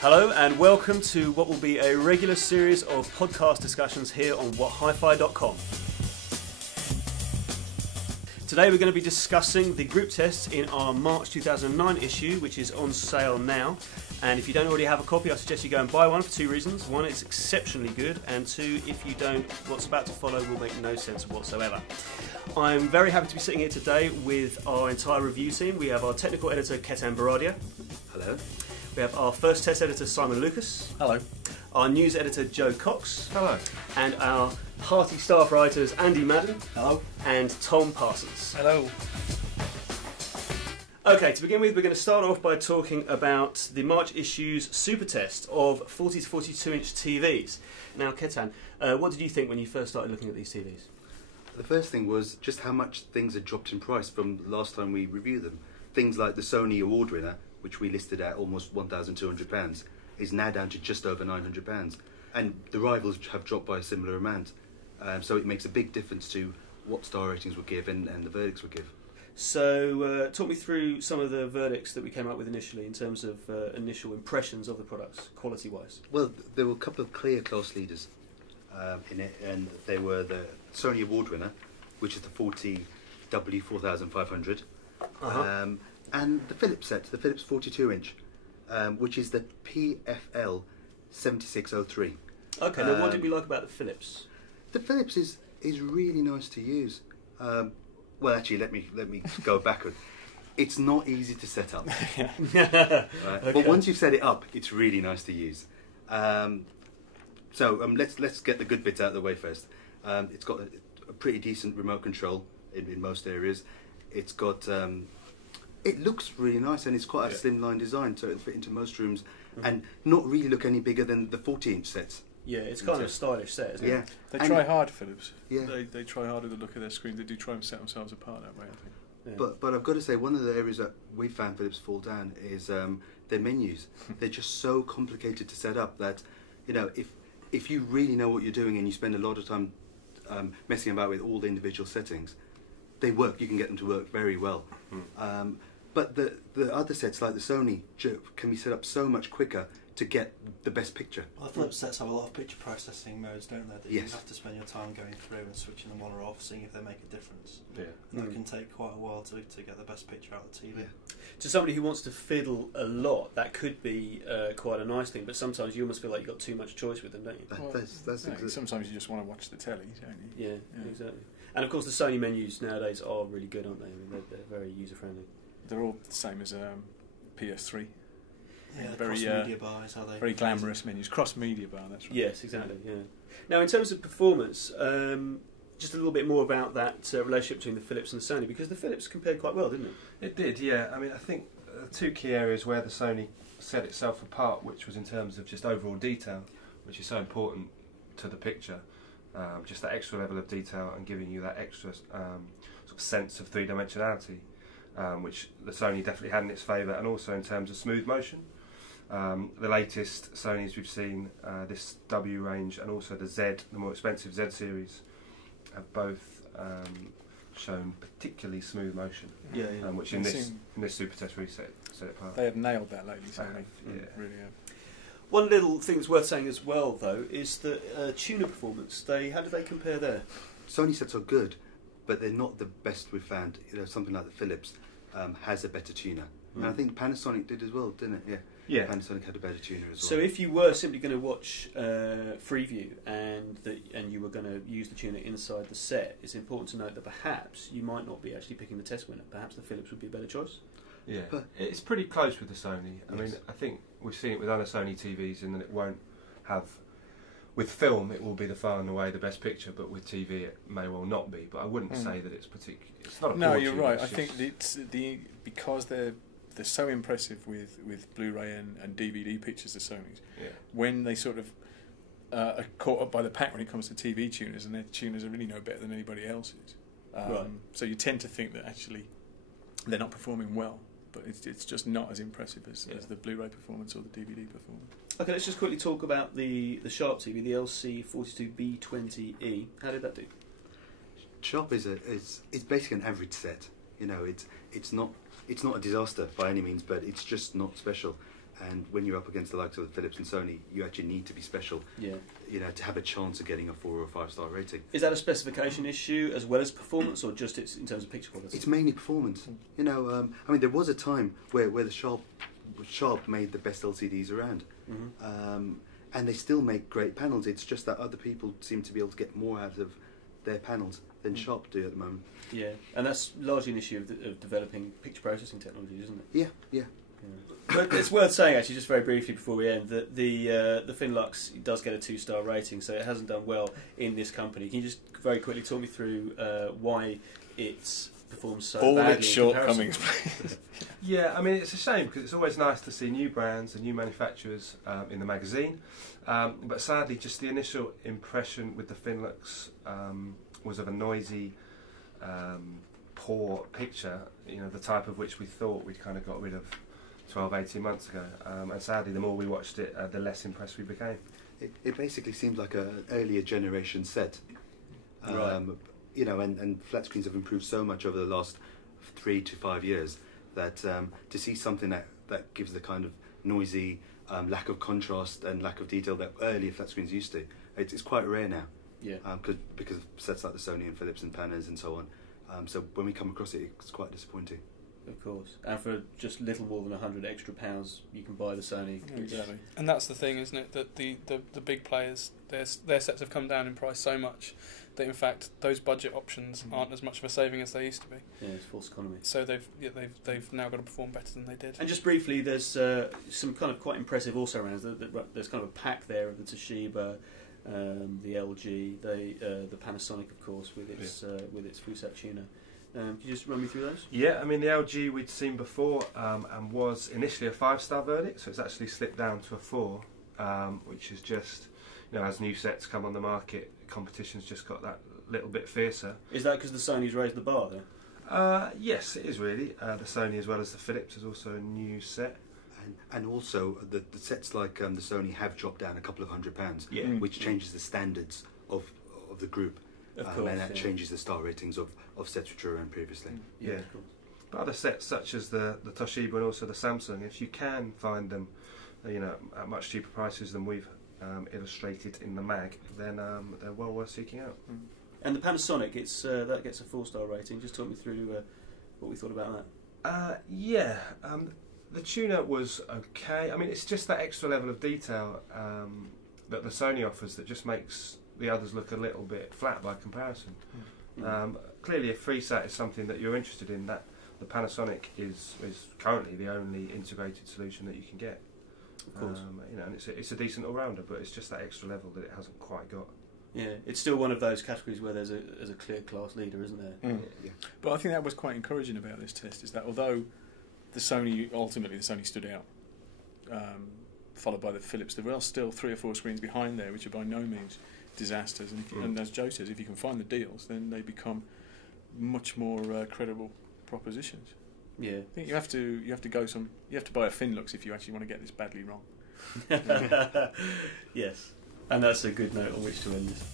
Hello and welcome to what will be a regular series of podcast discussions here on whathifi.com. Today we're going to be discussing the group tests in our March 2009 issue, which is on sale now. And if you don't already have a copy, I suggest you go and buy one for two reasons. One, it's exceptionally good, and two, if you don't, what's about to follow will make no sense whatsoever. I'm very happy to be sitting here today with our entire review team. We have our technical editor, Ketan Baradia. Hello. We have our first test editor, Simon Lucas. Hello. Our news editor, Joe Cox. Hello. And our hearty staff writers, Andy Madden. Hello. And Tom Parsons. Hello. Okay, to begin with, we're going to start off by talking about the March issue's Supertest of 40 to 42 inch TVs. Now, Ketan, what did you think when you first started looking at these TVs? The first thing was just how much things had dropped in price from the last time we reviewed them. Things like the Sony award winner, which we listed at almost £1,200, is now down to just over £900. And the rivals have dropped by a similar amount. So it makes a big difference to what star ratings we'll give and the verdicts we'll give. So talk me through some of the verdicts that we came up with initially in terms of initial impressions of the products, quality-wise. Well, there were a couple of clear class leaders in it, and they were the Sony award winner, which is the 40W4500, and the Philips set, the Philips 42-inch, which is the PFL 7603. Okay, now what did we like about the Philips? The Philips is really nice to use. Well, actually, let me go backward. It's not easy to set up, right? Okay. But once you've set it up, it's really nice to use. So let's get the good bits out of the way first. It's got a pretty decent remote control in most areas. It's got it looks really nice, and it's quite a slimline design, so it'll fit into most rooms and not really look any bigger than the 40-inch sets. Yeah, it's kind of a stylish set, isn't it? They try hard, Philips. Yeah. They try hard with the look of their screen. They do try and set themselves apart that way, I think. Yeah. But I've got to say, one of the areas that we found Philips fall down is their menus. They're just so complicated to set up that, you know, if you really know what you're doing and you spend a lot of time messing about with all the individual settings, they work. You can get them to work very well. But the other sets, like the Sony, can be set up so much quicker to get the best picture. Well, the Philips sets have a lot of picture processing modes, don't they? That you have to spend your time going through and switching them on or off, seeing if they make a difference. Yeah. And that can take quite a while to get the best picture out of the TV. Yeah. To somebody who wants to fiddle a lot, that could be quite a nice thing, but sometimes you almost feel like you've got too much choice with them, don't you? Sometimes you just want to watch the telly, don't you? Yeah, exactly. And of course the Sony menus nowadays are really good, aren't they? I mean, they're very user-friendly. They're all the same as PS3. Yeah, very cross-media bar is how they... Very glamorous menus. Cross-media bar, that's right. Yes, exactly, yeah. Now, in terms of performance, just a little bit more about that relationship between the Philips and the Sony, because the Philips compared quite well, didn't it? It did, yeah. I mean, I think two key areas where the Sony set itself apart, which was in terms of just overall detail, which is so important to the picture, just that extra level of detail and giving you that extra sort of sense of three-dimensionality, which the Sony definitely had in its favour, and also in terms of smooth motion. The latest Sonys we've seen, this W range and also the Z, the more expensive Z series, have both shown particularly smooth motion, which in this Supertest really set it apart. They have nailed that lately, Sony. Yeah. Really have. One little thing that's worth saying as well, though, is the tuner performance. How do they compare there? Sony sets are good, but they're not the best we've found. You know, something like the Philips has a better tuner. And I think Panasonic did as well, didn't it? Yeah. Panasonic had a better tuner as well. So if you were simply going to watch Freeview and you were going to use the tuner inside the set, it's important to note that perhaps you might not be actually picking the test winner. Perhaps the Philips would be a better choice. Yeah, but it's pretty close with the Sony. I mean, I think we've seen it with other Sony TVs in that it won't have... With film, it will be the far and away the best picture, but with TV, it may well not be. But I wouldn't say that it's particular. It's not a No, you're right. I think it's because they're so impressive with Blu-ray and DVD pictures, the Sonys. Yeah. When they sort of are caught up by the pack when it comes to TV tuners, and their tuners are really no better than anybody else's. So you tend to think that actually they're not performing well, but it's just not as impressive as the Blu-ray performance or the DVD performance. Okay, let's just quickly talk about the Sharp TV, the LC42B20E. How did that do? Sharp is basically an average set. You know, it's not a disaster by any means, but it's just not special. And when you're up against the likes of Philips and Sony, you actually need to be special, to have a chance of getting a 4 or 5 star rating. Is that a specification issue as well as performance, or just it's in terms of picture quality? It's mainly performance. I mean, there was a time where the Sharp made the best LCDs around, and they still make great panels. It's just that other people seem to be able to get more out of their panels than Sharp do at the moment. Yeah, and that's largely an issue of developing picture processing technology, isn't it? Yeah. But it's worth saying, actually, just very briefly before we end, that the Finlux does get a 2-star rating, so it hasn't done well in this company. Can you just very quickly talk me through why it's performs so badly? All its shortcomings. Yeah, I mean, it's a shame because it's always nice to see new brands and new manufacturers in the magazine, but sadly, just the initial impression with the Finlux was of a noisy, poor picture. The type of which we thought we'd kind of got rid of 12-18 months ago, and sadly the more we watched it, the less impressed we became. It basically seemed like an earlier generation set, right. And flat screens have improved so much over the last 3 to 5 years that to see something that gives the kind of noisy, lack of contrast and lack of detail that earlier flat screens used to, it's quite rare now. Yeah. Because of sets like the Sony and Philips and Panners and so on. So when we come across it, it's quite disappointing. Of course, and for just little more than £100 extra, you can buy the Sony. Exactly, and that's the thing, isn't it? That the big players, their sets have come down in price so much that in fact those budget options aren't as much of a saving as they used to be. Yeah, it's false economy. So they've now got to perform better than they did. And just briefly, there's some kind of quite impressive also rounds. There's kind of a pack there of the Toshiba, the LG, the Panasonic, of course, with its Fusat tuner. Can you just run me through those? Yeah, I mean the LG we'd seen before and was initially a 5-star verdict, so it's actually slipped down to a 4, which is just, as new sets come on the market, competition's just got that little bit fiercer. Is that because the Sony's raised the bar there? Yes, it is really. The Sony as well as the Philips is also a new set. And also the sets like the Sony have dropped down a couple of £100, which changes the standards of the group. Of course, and that changes the star ratings of sets which were around previously. Yeah, of course. But other sets such as the Toshiba and also the Samsung, if you can find them, at much cheaper prices than we've illustrated in the mag, then they're well worth seeking out. And the Panasonic, that gets a 4-star rating. Just talk me through what we thought about that. The tuner was okay. I mean, it's just that extra level of detail that the Sony offers that just makes the others look a little bit flat by comparison. Clearly, if FreeSat is something that you're interested in, that the Panasonic is currently the only integrated solution that you can get. Of course. And it's a decent all-rounder, but it's just that extra level that it hasn't quite got. Yeah, it's still one of those categories where there's a clear class leader, isn't there? Yeah. But I think that was quite encouraging about this test, is that although the Sony stood out, followed by the Philips, there are still 3 or 4 screens behind there, which are by no means disasters. And as Joe says, if you can find the deals, then they become much more credible propositions. Yeah, I think you have to buy a Finlux if you actually want to get this badly wrong. Yes, and that's a good note on which to end this.